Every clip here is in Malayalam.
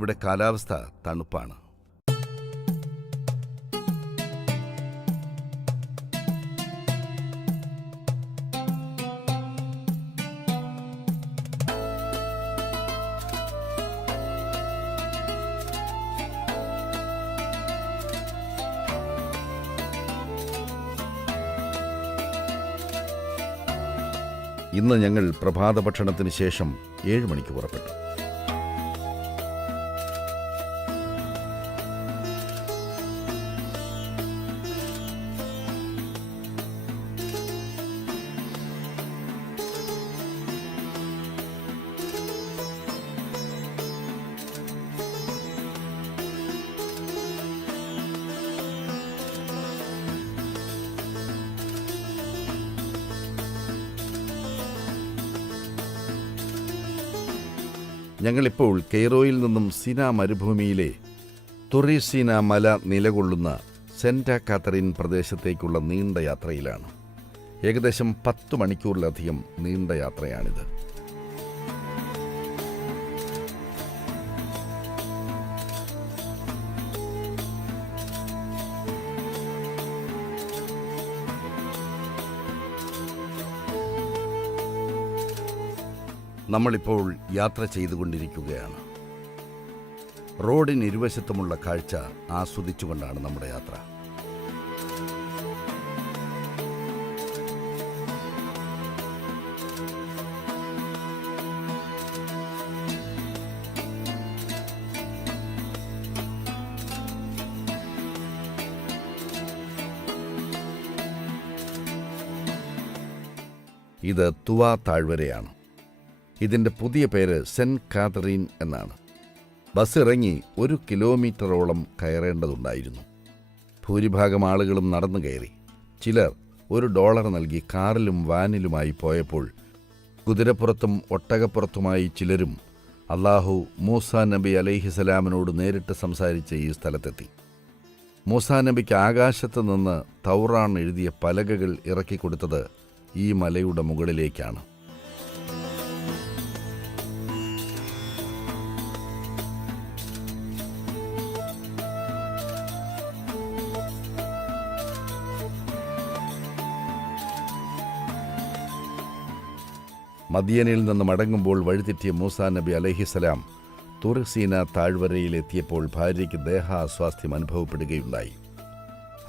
ഇവിടെ കാലാവസ്ഥ തണുപ്പാണ്. ഇന്ന് ഞങ്ങൾ പ്രഭാത ഭക്ഷണത്തിന് ശേഷം 7 മണിക്ക് പുറപ്പെട്ടു. ഞങ്ങളിപ്പോൾ കെയ്റോയിൽ നിന്നും സിനാ മരുഭൂമിയിലെ തുറീസീന മല നിലകൊള്ളുന്ന സെന്റ് കാതറിൻ പ്രദേശത്തേക്കുള്ള നീണ്ട യാത്രയിലാണ്. ഏകദേശം 10 മണിക്കൂറിലധികം നീണ്ട യാത്രയാണിത്. നമ്മളിപ്പോൾ യാത്ര ചെയ്തുകൊണ്ടിരിക്കുകയാണ്. റോഡിന് ഇരുവശത്തുമുള്ള കാഴ്ച ആസ്വദിച്ചുകൊണ്ടാണ് നമ്മുടെ യാത്ര. ഇത് തുവാ താഴ്വരയാണ്. ഇതിൻ്റെ പുതിയ പേര് സെന്റ് കാതറീൻ എന്നാണ്. ബസ് ഇറങ്ങി 1 കിലോമീറ്ററോളം കയറേണ്ടതുണ്ടായിരുന്നു. ഭൂരിഭാഗം ആളുകളും നടന്നു കയറി. ചിലർ $1 നൽകി കാറിലും വാനിലുമായി പോയപ്പോൾ കുതിരപ്പുറത്തും ഒട്ടകപ്പുറത്തുമായി ചിലരും അല്ലാഹു മൂസാ നബി അലൈഹിസലാമിനോട് നേരിട്ട് സംസാരിച്ച് ഈ സ്ഥലത്തെത്തി. മൂസാ നബിക്ക് ആകാശത്ത് നിന്ന് തൗറാൻ എഴുതിയ പലകകൾ ഇറക്കിക്കൊടുത്തത് ഈ മലയുടെ മുകളിലേക്കാണ്. മദിയനിൽ നിന്ന് മടങ്ങുമ്പോൾ വഴിതെറ്റിയ മൂസാ നബി അലൈഹിസലാം തുറസീന താഴ്വരയിലെത്തിയപ്പോൾ ഭാര്യയ്ക്ക് ദേഹാസ്വാസ്ഥ്യം അനുഭവപ്പെടുകയുണ്ടായി.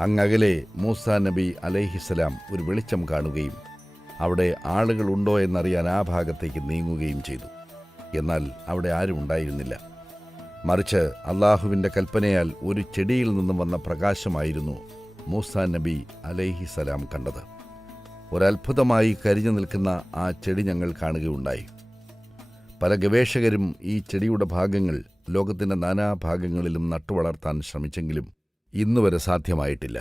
അങ്ങകലെ മൂസാ നബി അലൈഹിസലാം ഒരു വെളിച്ചം കാണുകയും അവിടെ ആളുകളുണ്ടോ എന്നറിയാൻ ആ ഭാഗത്തേക്ക് നീങ്ങുകയും ചെയ്തു. എന്നാൽ അവിടെ ആരും ഉണ്ടായിരുന്നില്ല. മറിച്ച് അള്ളാഹുവിൻ്റെ കൽപ്പനയാൽ ഒരു ചെടിയിൽ നിന്നും വന്ന പ്രകാശമായിരുന്നു മൂസാ നബി അലൈഹിസലാം കണ്ടത്. ഒരത്ഭുതമായി കരിഞ്ഞു നിൽക്കുന്ന ആ ചെടി ഞങ്ങൾ കാണുകയുണ്ടായി. പല ഗവേഷകരും ഈ ചെടിയുടെ ഭാഗങ്ങൾ ലോകത്തിൻ്റെ നാനാഭാഗങ്ങളിലും നട്ടുവളർത്താൻ ശ്രമിച്ചെങ്കിലും ഇന്നുവരെ സാധ്യമായിട്ടില്ല.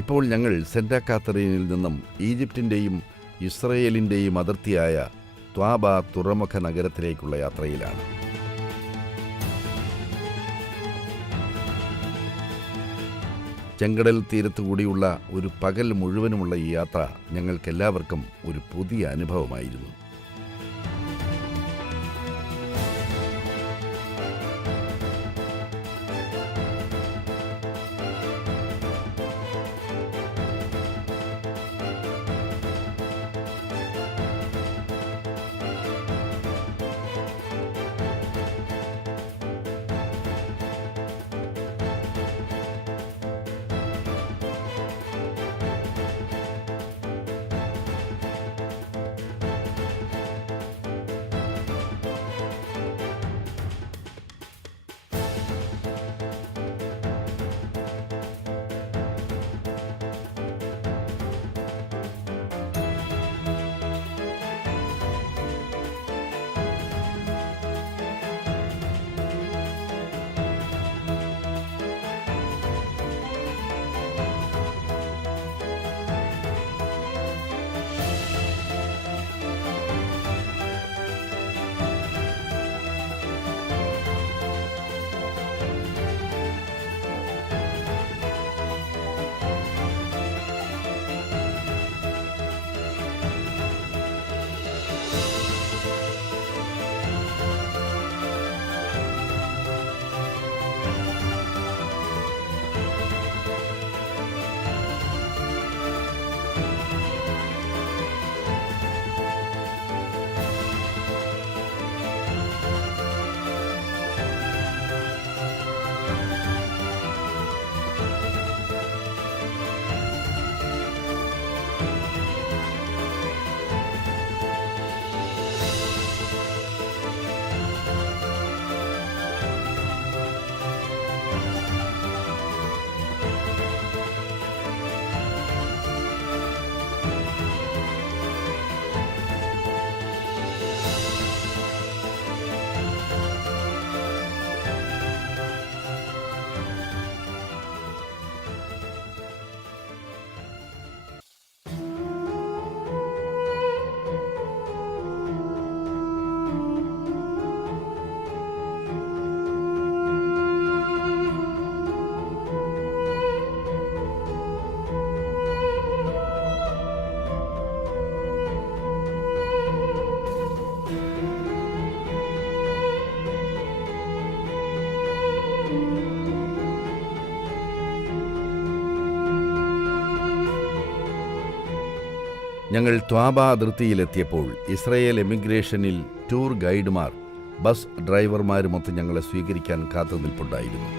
ഇപ്പോൾ ഞങ്ങൾ സെന്റ് കാതറീനിൽ നിന്നും ഈജിപ്തിൻ്റെയും ഇസ്രയേലിൻ്റെയും അതിർത്തിയായ ത്വാബ തുറമുഖ നഗരത്തിലേക്കുള്ള യാത്രയിലാണ്. ചെങ്കടൽ തീരത്തുകൂടിയുള്ള ഒരു പകൽ മുഴുവനുമുള്ള ഈ യാത്ര ഞങ്ങൾക്കെല്ലാവർക്കും ഒരു പുതിയ അനുഭവമായിരുന്നു. ഞങ്ങൾ ത്വാബ അതിർത്തിയിലെത്തിയപ്പോൾ ഇസ്രയേൽ എമിഗ്രേഷനിൽ ടൂർ ഗൈഡുമാർ ബസ് ഡ്രൈവർമാരുമൊത്ത് ഞങ്ങളെ സ്വീകരിക്കാൻ കാത്തുനിൽപ്പുണ്ടായിരുന്നു.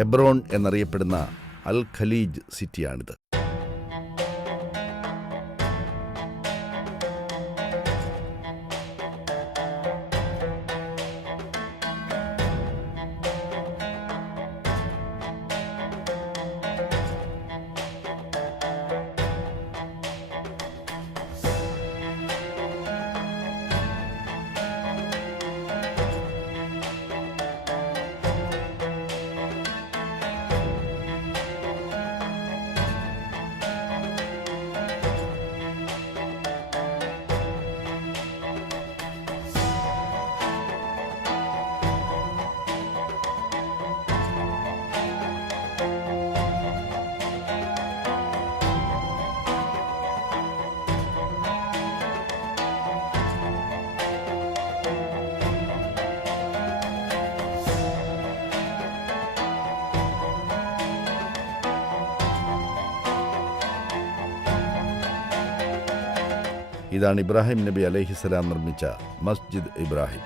ഹെബ്രോൺ എന്നറിയപ്പെടുന്ന അൽ ഖലീജ് സിറ്റിയാണിത്. ഇതാണ് ഇബ്രാഹിം നബി അലൈഹിസ്സലാം നിർമ്മിച്ച മസ്ജിദ് ഇബ്രാഹിം.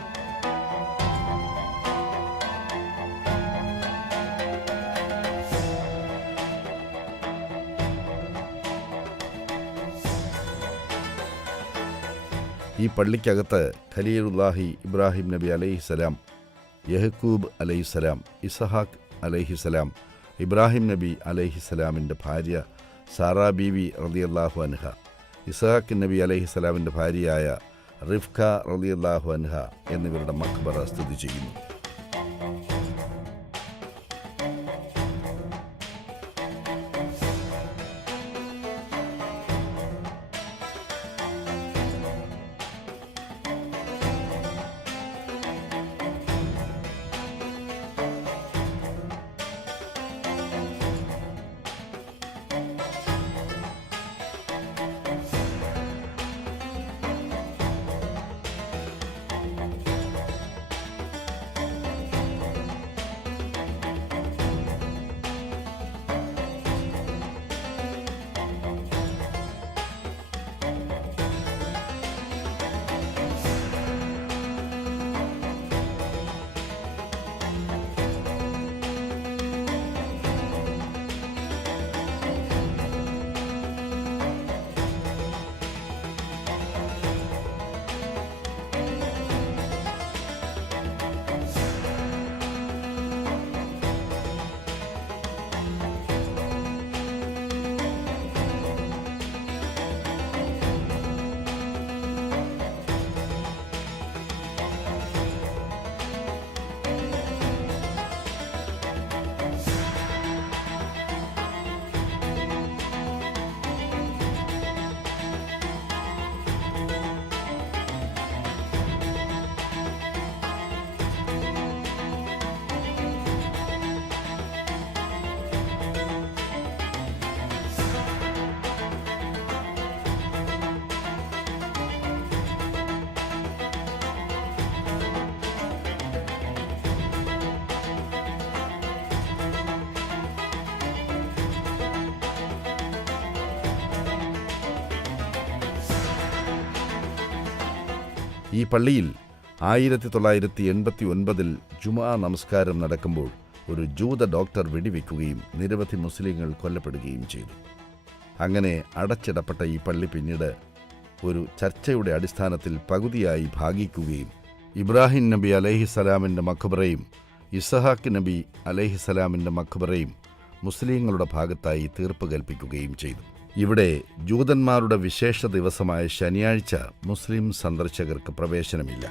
ഈ പള്ളിക്കകത്ത് ഖലീലുല്ലാഹി ഇബ്രാഹിം നബി അലൈഹിസ്സലാം, യഹ്കൂബ് അലൈഹിസ്സലാം, ഇസ്ഹാഖ് അലൈഹിസ്സലാം, ഇബ്രാഹിം നബി അലൈഹിസ്സലാമിൻ്റെ ഭാര്യ സാറാ ബീവി റളിയല്ലാഹു അൻഹ, ഇസ്ഹാഖ് നബി അലൈഹിസ്സലാമിൻ്റെ ഭാര്യയായ റിഫ്ക റളിയല്ലാഹു അൻഹ എന്നിവരുടെ മഖ്ബറ സ്ഥിതി ചെയ്യുന്നു. ഈ പള്ളിയിൽ 1989 ജുമാ നമസ്കാരം നടക്കുമ്പോൾ ഒരു ജൂത ഡോക്ടർ വെടിവെക്കുകയും നിരവധി മുസ്ലിങ്ങൾ കൊല്ലപ്പെടുകയും ചെയ്തു. അങ്ങനെ അടച്ചിടപ്പെട്ട ഈ പള്ളി പിന്നീട് ഒരു ചർച്ചയുടെ അടിസ്ഥാനത്തിൽ പകുതിയായി ഭാഗിക്കുകയും ഇബ്രാഹിം നബി അലൈഹിസ്സലാമിൻ്റെ മഖ്ബറയും ഇസ്ഹാഖ് നബി അലൈഹിസ്സലാമിൻ്റെ മഖ്ബറയും മുസ്ലിങ്ങളുടെ ഭാഗത്തായി തീർപ്പ് കൽപ്പിക്കുകയും ചെയ്തു. ഇവിടെ ജൂതന്മാരുടെ വിശേഷ ദിവസമായ ശനിയാഴ്ച മുസ്ലിം സന്ദർശകർക്ക് പ്രവേശനമില്ല.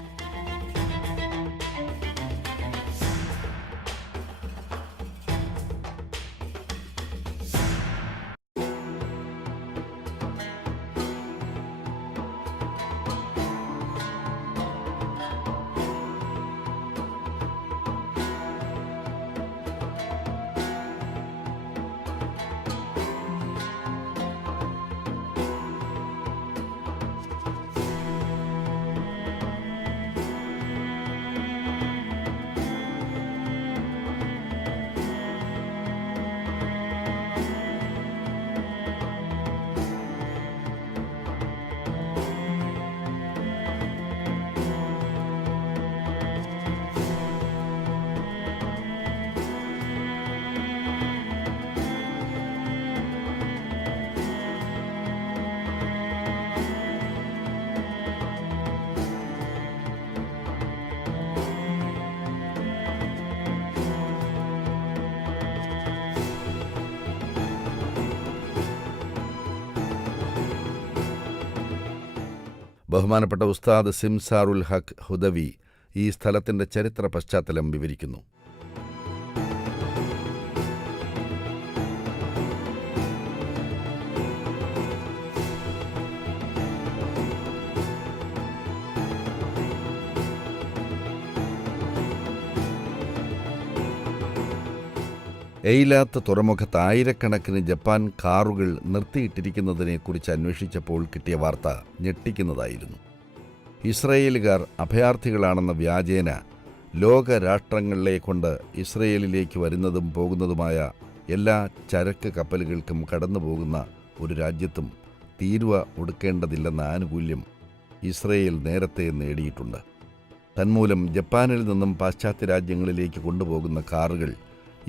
ബഹുമാനപ്പെട്ട ഉസ്താദ് സിംസാറുൽ ഹഖ് ഹുദവി ഈ സ്ഥലത്തിൻ്റെ ചരിത്ര പശ്ചാത്തലം വിവരിക്കുന്നു. എയിലാത്ത് തുറമുഖത്ത് ആയിരക്കണക്കിന് ജപ്പാൻ കാറുകൾ നിർത്തിയിട്ടിരിക്കുന്നതിനെക്കുറിച്ച് അന്വേഷിച്ചപ്പോൾ കിട്ടിയ വാർത്ത ഞെട്ടിക്കുന്നതായിരുന്നു. ഇസ്രയേലുകാർ അഭയാർത്ഥികളാണെന്ന വ്യാജേന ലോകരാഷ്ട്രങ്ങളിലെ കൊണ്ട് ഇസ്രയേലിലേക്ക് വരുന്നതും പോകുന്നതുമായ എല്ലാ ചരക്ക് കപ്പലുകൾക്കും കടന്നുപോകുന്ന ഒരു രാജ്യത്തും തീരുവ ഒടുക്കേണ്ടതില്ലെന്ന ആനുകൂല്യം ഇസ്രയേൽ നേരത്തെ നേടിയിട്ടുണ്ട്. തന്മൂലം ജപ്പാനിൽ നിന്നും പാശ്ചാത്യ രാജ്യങ്ങളിലേക്ക് കൊണ്ടുപോകുന്ന കാറുകൾ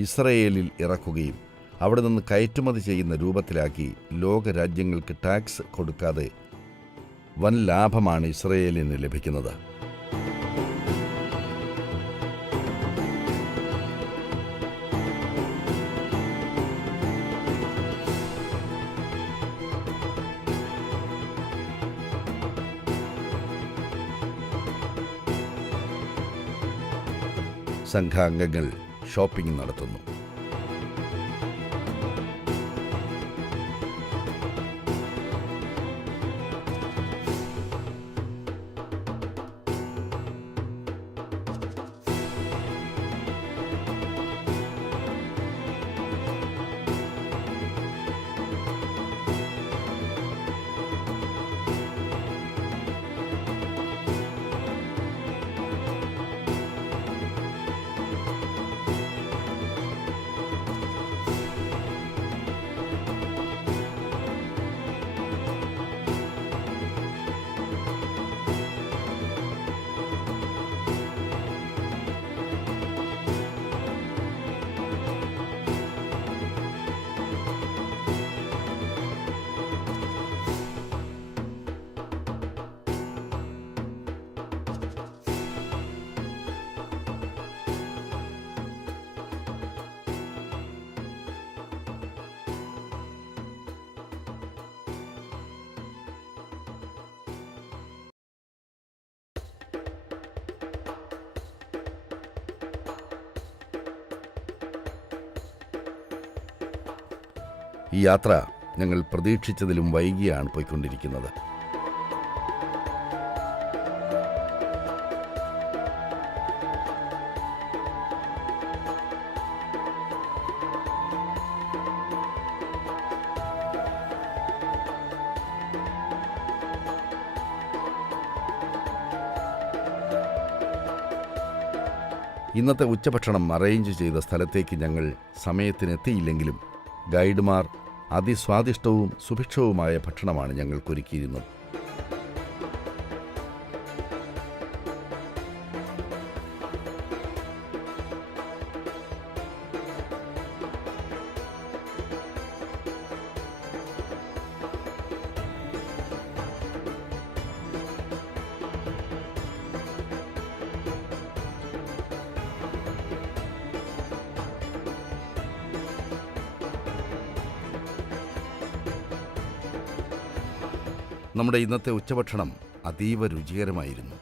ഇസ്രയേലിൽ ഇറക്കുകയും അവിടെ നിന്ന് കയറ്റുമതി ചെയ്യുന്ന രൂപത്തിലാക്കി ലോകരാജ്യങ്ങൾക്ക് ടാക്സ് കൊടുക്കാതെ വൻ ലാഭമാണ് ഇസ്രയേലിന് ലഭിക്കുന്നത്. സംഘാംഗങ്ങൾ ഷോപ്പിംഗ് നടത്തുന്നു. ഈ യാത്ര ഞങ്ങൾ പ്രതീക്ഷിച്ചതിലും വൈകിയാണ് പോയിക്കൊണ്ടിരിക്കുന്നത്. ഇന്നത്തെ ഉച്ചഭക്ഷണം അറേഞ്ച് ചെയ്ത സ്ഥലത്തേക്ക് ഞങ്ങൾ സമയത്തിനെത്തിയില്ലെങ്കിലും ഗൈഡുമാർ അതിസ്വാദിഷ്ടവും സുഭിക്ഷവുമായ ഭക്ഷണമാണ് ഞങ്ങൾക്കൊരുക്കിയിരുന്നത്. നമ്മുടെ ഇന്നത്തെ ഉച്ചഭക്ഷണം അതീവ രുചികരമായിരുന്നു.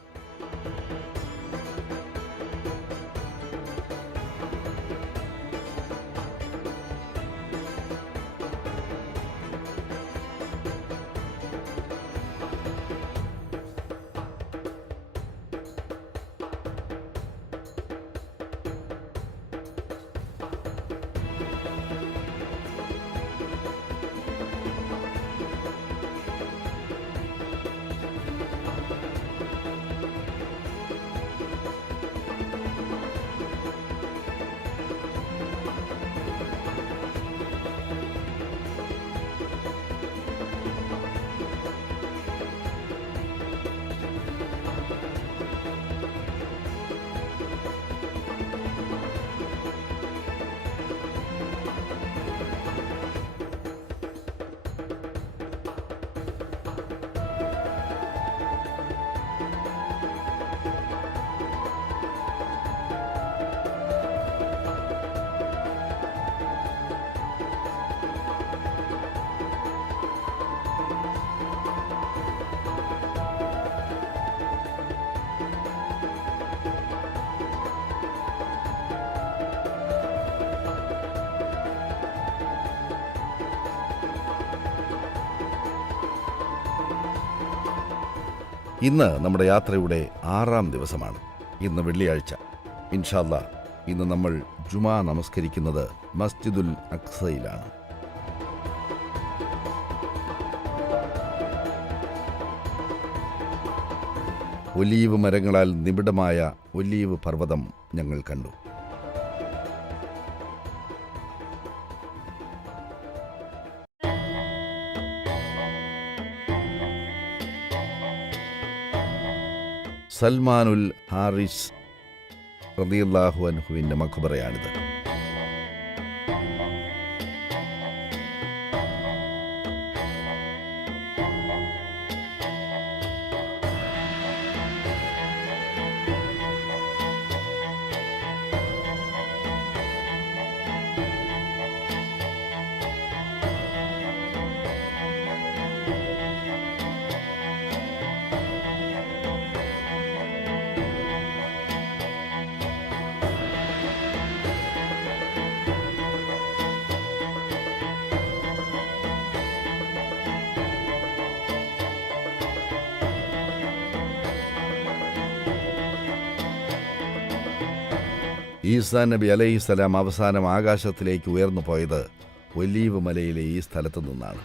ഇന്ന് നമ്മുടെ യാത്രയുടെ 6-ാം ദിവസമാണ്. ഇന്ന് വെള്ളിയാഴ്ച. ഇൻഷാ അല്ലാഹ് ഇന്ന് നമ്മൾ ജുമാ നമസ്കരിക്കുന്നത് മസ്ജിദുൽ അഖ്സയിലാണ്. ഒലീവ് മരങ്ങളാൽ നിബിഡമായ ഒലീവ് പർവ്വതം ഞങ്ങൾ കണ്ടു. സൽമാനുൽ ഹാരിസ് റളിയല്ലാഹു അൻഹുവിൻ്റെ മഖ്ബറയാണിത്. ഈസാ നബി അലൈഹിസ്സലാം അവസാനം ആകാശത്തിലേക്ക് ഉയർന്നു പോയത് ഒലീവ് മലയിലെ ഈ സ്ഥലത്തു നിന്നാണ്.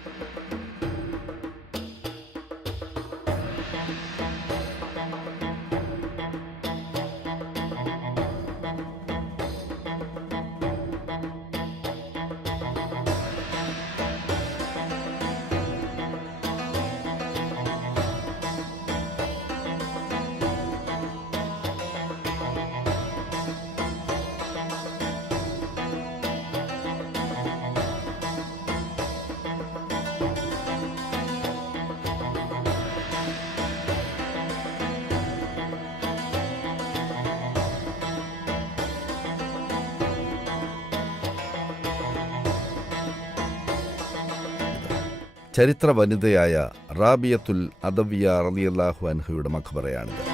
ചരിത്ര വനിതയായ റാബിയത്തുൽ അദവിയ റളിയല്ലാഹു അൻഹയുടെ മഖ്ബറയാണിത്.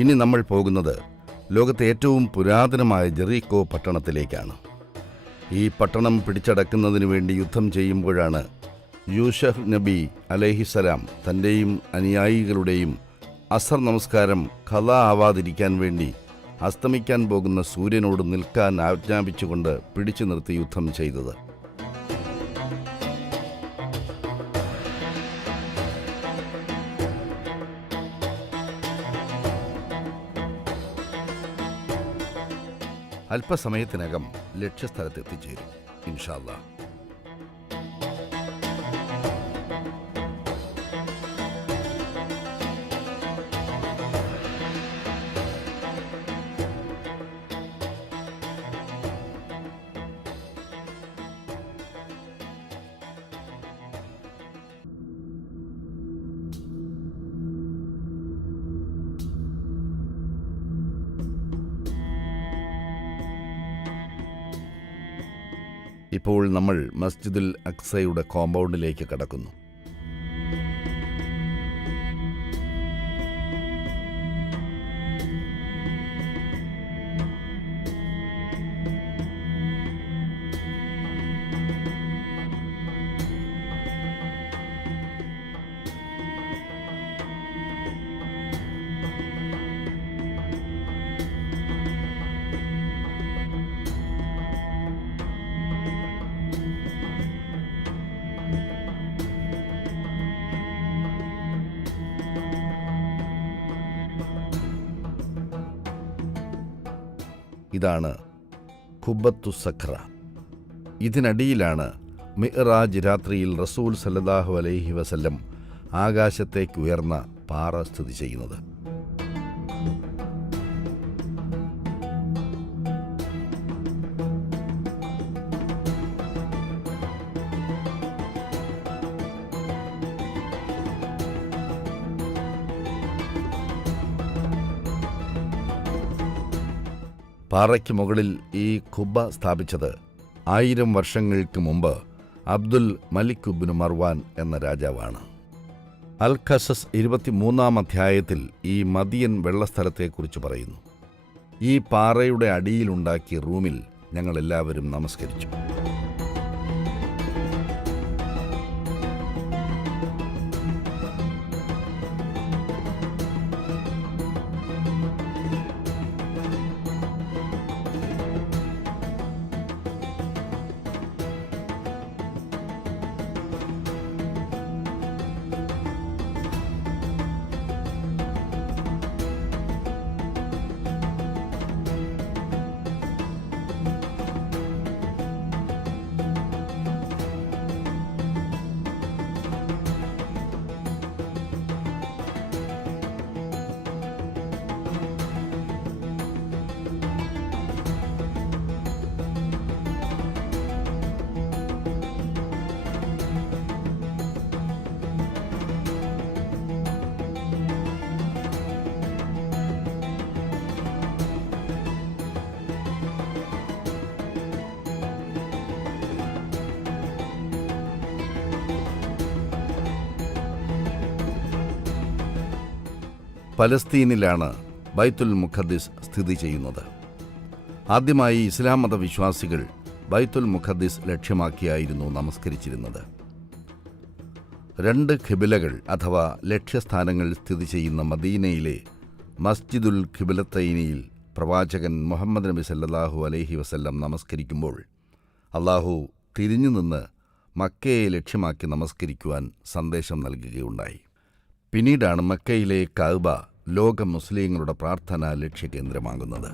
ഇനി നമ്മൾ പോകുന്നത് ലോകത്തെ ഏറ്റവും പുരാതനമായ ജെറീക്കോ പട്ടണത്തിലേക്കാണ്. ഈ പട്ടണം പിടിച്ചടക്കുന്നതിനു വേണ്ടി യുദ്ധം ചെയ്യുമ്പോഴാണ് യൂശഫ് നബി അലൈഹിസ്സലാം തൻ്റെയും അനുയായികളുടെയും അസർ നമസ്കാരം ഖളാ ആവാതിരിക്കാൻ വേണ്ടി അസ്തമിക്കാൻ പോകുന്ന സൂര്യനോട് നിൽക്കാൻ ആജ്ഞാപിച്ചുകൊണ്ട് പിടിച്ചു നിർത്തി യുദ്ധം ചെയ്തത്. അല്പസമയത്തിനകം ലക്ഷ്യസ്ഥലത്തെത്തിച്ചേരും ഇൻഷാ അല്ലാഹ്. ഇപ്പോൾ നമ്മൾ മസ്ജിദുൽ അഖ്സയുടെ കോമ്പൗണ്ടിലേക്ക് കടക്കുന്നു. ഇതാണ് ഖുബ്ബത്തു സഖ്ര. ഇതിനടിയിലാണ് മിഅ്റാജ് രാത്രിയിൽ റസൂൽ സല്ലല്ലാഹു അലൈഹി വസല്ലം ആകാശത്തേക്കുയർന്ന പാറ സ്ഥിതി ചെയ്യുന്നത്. പാറയ്ക്ക് മുകളിൽ ഈ ഖുബ്ബ സ്ഥാപിച്ചത് 1000 വർഷങ്ങൾക്ക് മുമ്പ് അബ്ദുൽ മലിക് ഇബ്നു മർവാൻ എന്ന രാജാവാണ്. അൽ ഖസസ് 23-ാം അധ്യായത്തിൽ ഈ മദിയൻ വെള്ളസ്ഥലത്തെക്കുറിച്ച് പറയുന്നു. ഈ പാറയുടെ അടിയിലുണ്ടാക്കിയ റൂമിൽ ഞങ്ങളെല്ലാവരും നമസ്കരിച്ചു. പലസ്തീനിലാണ് ബൈത്തുൽ മുഖദ്ദിസ് സ്ഥിതി ചെയ്യുന്നത്. ആദ്യമായി ഇസ്ലാം മതവിശ്വാസികൾ ബൈത്തുൽ മുഖദ്ദിസ് ലക്ഷ്യമാക്കിയായിരുന്നു നമസ്കരിച്ചിരുന്നത്. 2 ഖിബിലകൾ അഥവാ ലക്ഷ്യസ്ഥാനങ്ങൾ സ്ഥിതി ചെയ്യുന്ന മദീനയിലെ മസ്ജിദുൽ ഖിബിലത്തൈനിയിൽ പ്രവാചകൻ മുഹമ്മദ് നബി സല്ലല്ലാഹു അലൈഹി വസല്ലം നമസ്കരിക്കുമ്പോൾ അള്ളാഹു തിരിഞ്ഞുനിന്ന് മക്കയെ ലക്ഷ്യമാക്കി നമസ്കരിക്കുവാൻ സന്ദേശം നൽകുകയുണ്ടായി. പിന്നീടാണ് മക്കയിലെ കഅബ ലോക മുസ്ലിങ്ങളുടെ പ്രാർത്ഥനാ ലക്ഷ്യകേന്ദ്രമാകുന്നത്.